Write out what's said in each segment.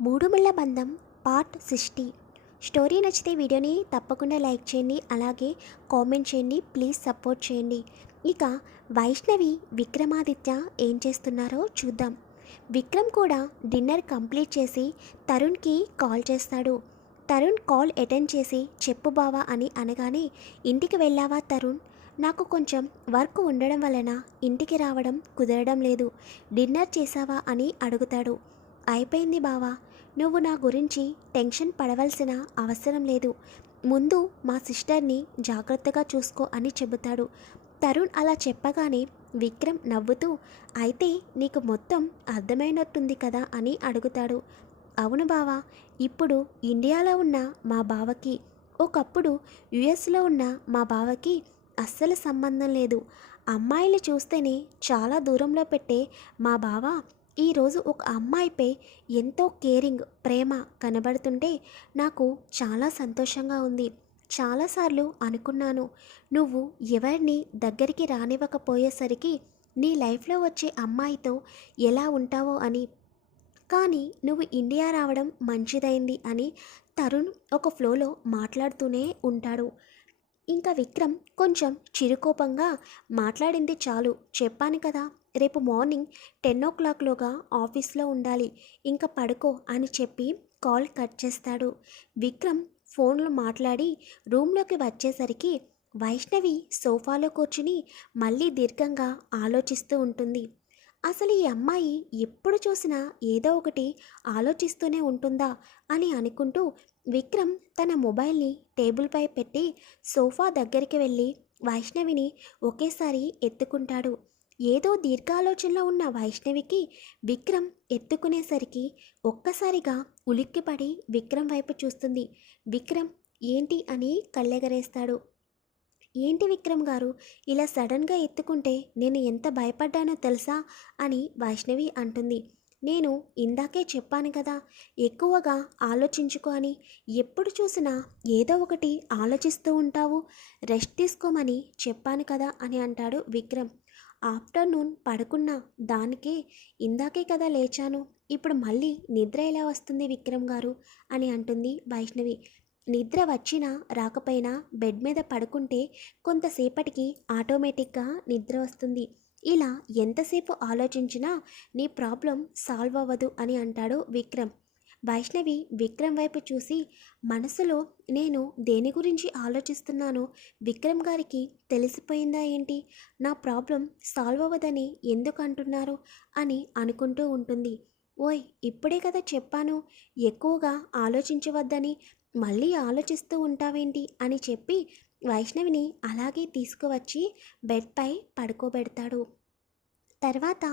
మూడుముళ్ళ బంధం part sixty. Story నచ్చితే వీడియోని తప్పకుండా లైక్ చేయండి అలాగే కామెంట్ చేయండి ప్లీజ్ సపోర్ట్ చేయండి. ఇక వైష్ణవి విక్రమాదిత్య ఏం చేస్తున్నారో చూద్దాం. విక్రమ్ కూడా డిన్నర్ కంప్లీట్ చేసి తరుణ్కి కాల్ చేస్తాడు. తరుణ్ కాల్ అటెండ్ చేసి చెప్పు బావా అని అనగానే ఇంటికి వెళ్ళావా తరుణ్? నాకు కొంచెం వర్క్ ఉండడం వలన ఇంటికి రావడం కుదరడం లేదు. డిన్నర్ చేసావా అని అడుగుతాడు. అయిపోయింది బావా. నువ్వు నా గురించి టెన్షన్ పడవలసిన అవసరం లేదు. ముందు మా సిస్టర్ని జాగ్రత్తగా చూసుకో అని చెబుతాడు. తరుణ్ అలా చెప్పగానే విక్రమ్ నవ్వుతూ అయితే నీకు మొత్తం అర్థమైనట్టుంది కదా అని అడుగుతాడు. అవును బావా. ఇప్పుడు ఇండియాలో ఉన్న మా బావకి ఒకప్పుడు యుఎస్లో ఉన్న మా బావకి అస్సలు సంబంధం లేదు. అమ్మాయిలు చూస్తేనే చాలా దూరంలో పెట్టే మా బావ ఈరోజు ఒక అమ్మాయిపై ఎంతో కేరింగ్ ప్రేమ కనబడుతుంటే నాకు చాలా సంతోషంగా ఉంది. చాలాసార్లు అనుకున్నాను నువ్వు ఎవరిని దగ్గరికి రానివ్వకపోయేసరికి నీ లైఫ్లో వచ్చే అమ్మాయితో ఎలా ఉంటావో అని. కానీ నువ్వు ఇండియా రావడం మంచిదైంది అని తరుణ్ ఒక ఫ్లోలో మాట్లాడుతూనే ఉంటాడు. ఇంకా విక్రమ్ కొంచెం చిరుకోపంగా మాట్లాడింది చాలు. చెప్పాను కదా రేపు మార్నింగ్ టెన్ ఓ క్లాక్లోగా ఆఫీస్లో ఉండాలి ఇంకా పడుకో అని చెప్పి కాల్ కట్ చేస్తాడు. విక్రమ్ ఫోన్లో మాట్లాడి రూమ్లోకి వచ్చేసరికి వైష్ణవి సోఫాలో కూర్చుని మళ్ళీ దీర్ఘంగా ఆలోచిస్తూ ఉంటుంది. అసలు ఈ అమ్మాయి ఎప్పుడు చూసినా ఏదో ఒకటి ఆలోచిస్తూనే ఉంటుందా అని అనుకుంటూ విక్రమ్ తన మొబైల్ని టేబుల్పై పెట్టి సోఫా దగ్గరికి వెళ్ళి వైష్ణవిని ఒకేసారి ఎత్తుకుంటాడు. ఏదో దీర్ఘాలోచనలో ఉన్న వైష్ణవికి విక్రమ్ ఎత్తుకునేసరికి ఒక్కసారిగా ఉలిక్కిపడి విక్రమ్ వైపు చూస్తుంది. విక్రమ్ ఏంటి అని కళ్ళెగరేస్తాడు. ఏంటి విక్రమ్ గారు ఇలా సడన్గా ఎత్తుకుంటే నేను ఎంత భయపడ్డానో తెలుసా? అని వైష్ణవి అంటుంది. నేను ఇందాకే చెప్పాను కదా ఎక్కువగా ఆలోచించుకో అని. ఎప్పుడు చూసినా ఏదో ఒకటి ఆలోచిస్తూ ఉంటావు. రెస్ట్ తీసుకోమని చెప్పాను కదా అని అంటాడు విక్రమ్. ఆఫ్టర్నూన్ పడుకున్నా దానికే ఇందాకే కదా లేచాను. ఇప్పుడు మళ్ళీ నిద్ర ఎలా వస్తుంది విక్రమ్ గారు? అని అంటుంది వైష్ణవి. నిద్ర వచ్చినా రాకపోయినా బెడ్ మీద పడుకుంటే కొంతసేపటికి ఆటోమేటిక్గా నిద్ర వస్తుంది. ఇలా ఎంతసేపు ఆలోచించినా నీ ప్రాబ్లం సాల్వ్ అవ్వదు అని అంటాడు విక్రమ్. వైష్ణవి విక్రమ్ వైపు చూసి మనసులో నేను దేని గురించి ఆలోచిస్తున్నానో విక్రమ్ గారికి తెలిసిపోయిందా ఏంటి? నా ప్రాబ్లం సాల్వ్ అవ్వదని ఎందుకు అంటున్నారు? అని అనుకుంటూ ఉంటుంది. ఓయ్ ఇప్పుడే కదా చెప్పాను. ఎక్కువగా ఆలోచించవద్దని మళ్ళీ ఆలోచిస్తూ ఉంటావేంటి? అని చెప్పి వైష్ణవిని అలాగే తీసుకువచ్చి బెడ్పై పడుకోబెడతాడు. తర్వాత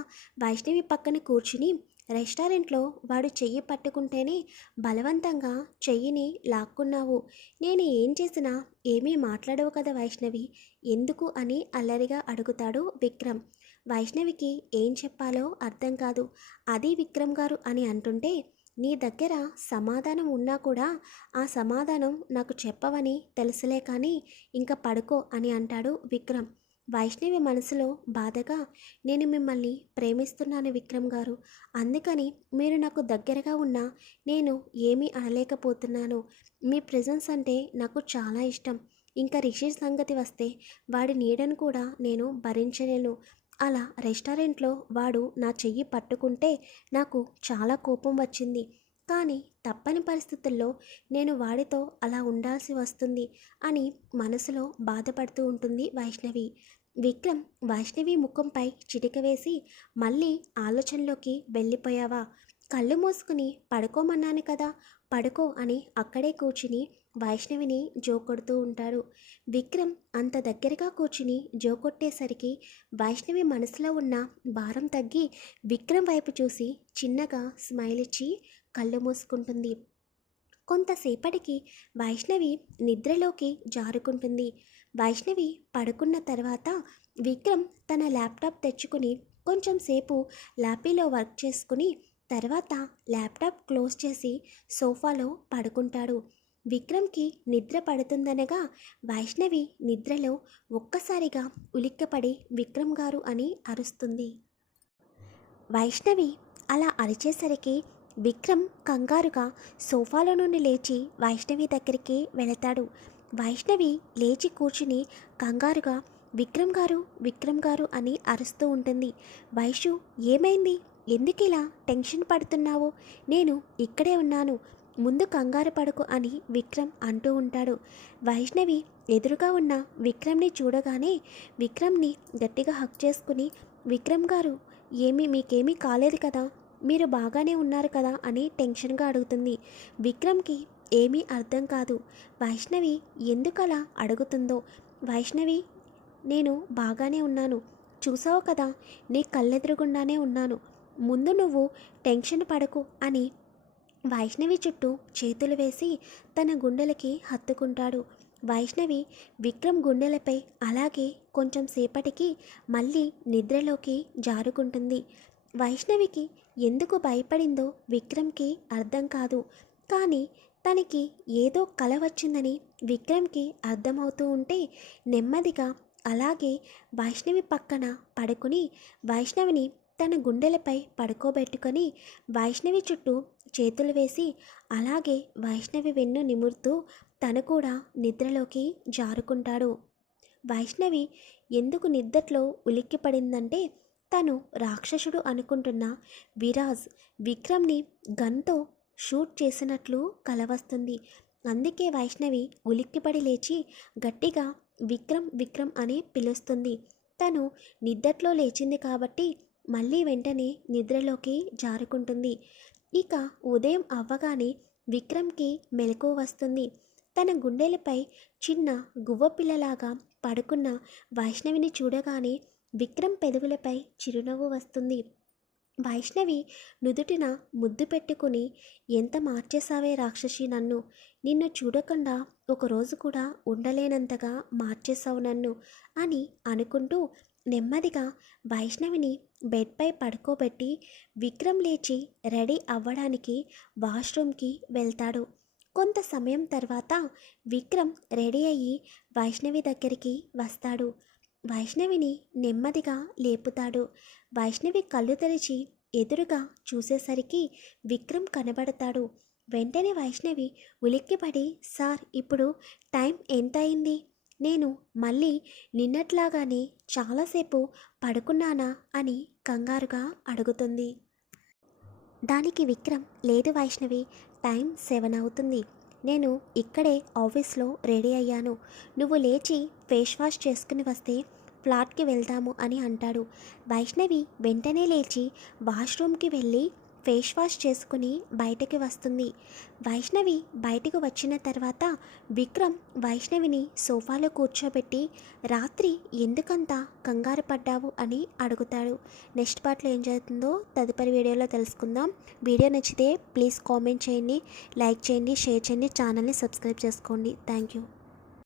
వైష్ణవి పక్కన కూర్చుని రెస్టారెంట్లో వాడు చెయ్యి పట్టుకుంటేనే బలవంతంగా చెయ్యిని లాక్కున్నావు. నేను ఏం చేసినా ఏమీ మాట్లాడవు కదా వైష్ణవి? ఎందుకు అని అల్లరిగా అడుగుతాడు విక్రమ్. వైష్ణవికి ఏం చెప్పాలో అర్థం కాదు. అది విక్రమ్ గారు అని అంటుంటే నీ దగ్గర సమాధానం ఉన్నా కూడా ఆ సమాధానం నాకు చెప్పవని తెలుసులే కానీ ఇంకా పడుకో అని అంటాడు విక్రమ్. వైష్ణవి మనసులో బాధగా నేను మిమ్మల్ని ప్రేమిస్తున్నాను విక్రమ్ గారు. అందుకని మీరు నాకు దగ్గరగా ఉన్న నేను ఏమీ అనలేకపోతున్నాను. మీ ప్రజెన్స్ అంటే నాకు చాలా ఇష్టం. ఇంకా రిషి సంగతి వస్తే వాడి నీడను కూడా నేను భరించలేను. అలా రెస్టారెంట్లో వాడు నా చెయ్యి పట్టుకుంటే నాకు చాలా కోపం వచ్చింది. కానీ తప్పని పరిస్థితుల్లో నేను వాడితో అలా ఉండాల్సి వస్తుంది అని మనసులో బాధపడుతూ ఉంటుంది వైష్ణవి. విక్రమ్ వైష్ణవి ముఖంపై చిటిక వేసి మళ్ళీ ఆలోచనలోకి వెళ్ళిపోయావా? కళ్ళు మూసుకుని పడుకోమన్నాను కదా పడుకో అని అక్కడే కూర్చుని వైష్ణవిని జోకొడుతూ ఉంటాడు. విక్రమ్ అంత దగ్గరగా కూర్చుని జోకొట్టేసరికి వైష్ణవి మనసులో ఉన్న భారం తగ్గి విక్రమ్ వైపు చూసి చిన్నగా స్మైల్ ఇచ్చి కళ్ళు మూసుకుంటుంది. కొంతసేపటికి వైష్ణవి నిద్రలోకి జారుకుంటుంది. వైష్ణవి పడుకున్న తర్వాత విక్రమ్ తన ల్యాప్టాప్ తెచ్చుకుని కొంచెం సేపు ల్యాపీలో వర్క్ చేసుకుని తర్వాత ల్యాప్టాప్ క్లోజ్ చేసి సోఫాలో పడుకుంటాడు. విక్రమ్కి నిద్ర పడుతుందనగా వైష్ణవి నిద్రలో ఒక్కసారిగా ఉలిక్కపడి విక్రమ్ గారు అని అరుస్తుంది. వైష్ణవి అలా అరిచేసరికి విక్రమ్ కంగారుగా సోఫాలో నుండి లేచి వైష్ణవి దగ్గరికి వెళతాడు. వైష్ణవి లేచి కూర్చుని కంగారుగా విక్రమ్ గారు విక్రమ్ గారు అని అరుస్తూ ఉంటుంది. వైషు ఏమైంది? ఎందుకు ఇలా టెన్షన్ పడుతున్నావు? నేను ఇక్కడే ఉన్నాను. ముందు కంగారు పడకు అని విక్రమ్ అంటూ ఉంటాడు. వైష్ణవి ఎదురుగా ఉన్న విక్రమ్ని చూడగానే విక్రమ్ని గట్టిగా హక్ చేసుకుని విక్రమ్ గారు ఏమీ మీకేమీ కాలేదు కదా? మీరు బాగానే ఉన్నారు కదా? అని టెన్షన్గా అడుగుతుంది. విక్రమ్కి ఏమీ అర్థం కాదు. వైష్ణవి ఎందుకలా అడుగుతుందో. వైష్ణవి నేను బాగానే ఉన్నాను. చూసావు కదా నీ కళ్ళెదురుగుండానే ఉన్నాను. ముందు నువ్వు టెన్షన్ పడకు అని వైష్ణవి చుట్టూ చేతులు వేసి తన గుండెలకి హత్తుకుంటాడు. వైష్ణవి విక్రమ్ గుండెలపై అలాగే కొంచెం సేపటికి మళ్ళీ నిద్రలోకి జారుకుంటుంది. వైష్ణవికి ఎందుకు భయపడిందో విక్రమ్కి అర్థం కాదు. కానీ తనకి ఏదో కల వచ్చిందని విక్రమ్కి అర్థమవుతూ ఉంటే నెమ్మదిగా అలాగే వైష్ణవి పక్కన పడుకుని వైష్ణవిని తన గుండెలపై పడుకోబెట్టుకొని వైష్ణవి చుట్టూ చేతులు వేసి అలాగే వైష్ణవి వెన్ను నిమురుతూ తను కూడా నిద్రలోకి జారుకుంటాడు. వైష్ణవి ఎందుకు నిద్దట్లో ఉలిక్కిపడిందంటే తను రాక్షసుడు అనుకుంటున్న విరాజ్ విక్రమ్ని గన్తో షూట్ చేసినట్లు కలవస్తుంది. అందుకే వైష్ణవి ఉలిక్కిపడి లేచి గట్టిగా విక్రమ్ విక్రమ్ అని పిలుస్తుంది. తను నిద్దట్లో లేచింది కాబట్టి మళ్ళీ వెంటనే నిద్రలోకి జారుకుంటుంది. ఇక ఉదయం అవ్వగానే విక్రమ్కి మెలకు వస్తుంది. తన గుండెలపై చిన్న గువ్వపిల్లలాగా పడుకున్న వైష్ణవిని చూడగానే విక్రమ్ పెదవులపై చిరునవ్వు వస్తుంది. వైష్ణవి నుదుటిన ముద్దు పెట్టుకుని ఎంత మార్చేశావే రాక్షసి నన్ను. నిన్ను చూడకుండా ఒకరోజు కూడా ఉండలేనంతగా మార్చేశావు నన్ను అని అనుకుంటూ నెమ్మదిగా వైష్ణవిని బెడ్పై పడుకోబెట్టి విక్రమ్ లేచి రెడీ అవ్వడానికి వాష్రూమ్కి వెళ్తాడు. కొంత సమయం తర్వాత విక్రమ్ రెడీ అయ్యి వైష్ణవి దగ్గరికి వస్తాడు. వైష్ణవిని నెమ్మదిగా లేపుతాడు. వైష్ణవి కళ్ళు తెరిచి ఎదురుగా చూసేసరికి విక్రమ్ కనబడతాడు. వెంటనే వైష్ణవి ఉలిక్కిపడి సార్ ఇప్పుడు టైం ఎంత అయింది నేను మళ్ళీ నిన్నట్లాగానే చాలాసేపు పడుకున్నానా అని కంగారుగా అడుగుతుంది. దానికి విక్రమ్ లేదు వైష్ణవి టైం సెవెన్ అవుతుంది. నేను ఇక్కడే ఆఫీస్లో రెడీ అయ్యాను. నువ్వు లేచి ఫేస్ వాష్ చేసుకుని వస్తే ఫ్లాట్కి వెళ్దాము అని అంటాడు. వైష్ణవి వెంటనే లేచి వాష్రూమ్కి వెళ్ళి ఫేస్ వాష్ చేసుకుని బయటకి వస్తుంది. వైష్ణవి బయటకు వచ్చిన తర్వాత విక్రమ్ వైష్ణవిని సోఫాలో కూర్చోబెట్టి రాత్రి ఎందుకంత కంగారు పడ్డావు? అని అడుగుతాడు. నెక్స్ట్ పార్ట్లో ఏం జరుగుతుందో తదుపరి వీడియోలో తెలుసుకుందాం. వీడియో నచ్చితే ప్లీజ్ కామెంట్ చేయండి లైక్ చేయండి షేర్ చేయండి ఛానల్ని సబ్స్క్రైబ్ చేసుకోండి. Thank you.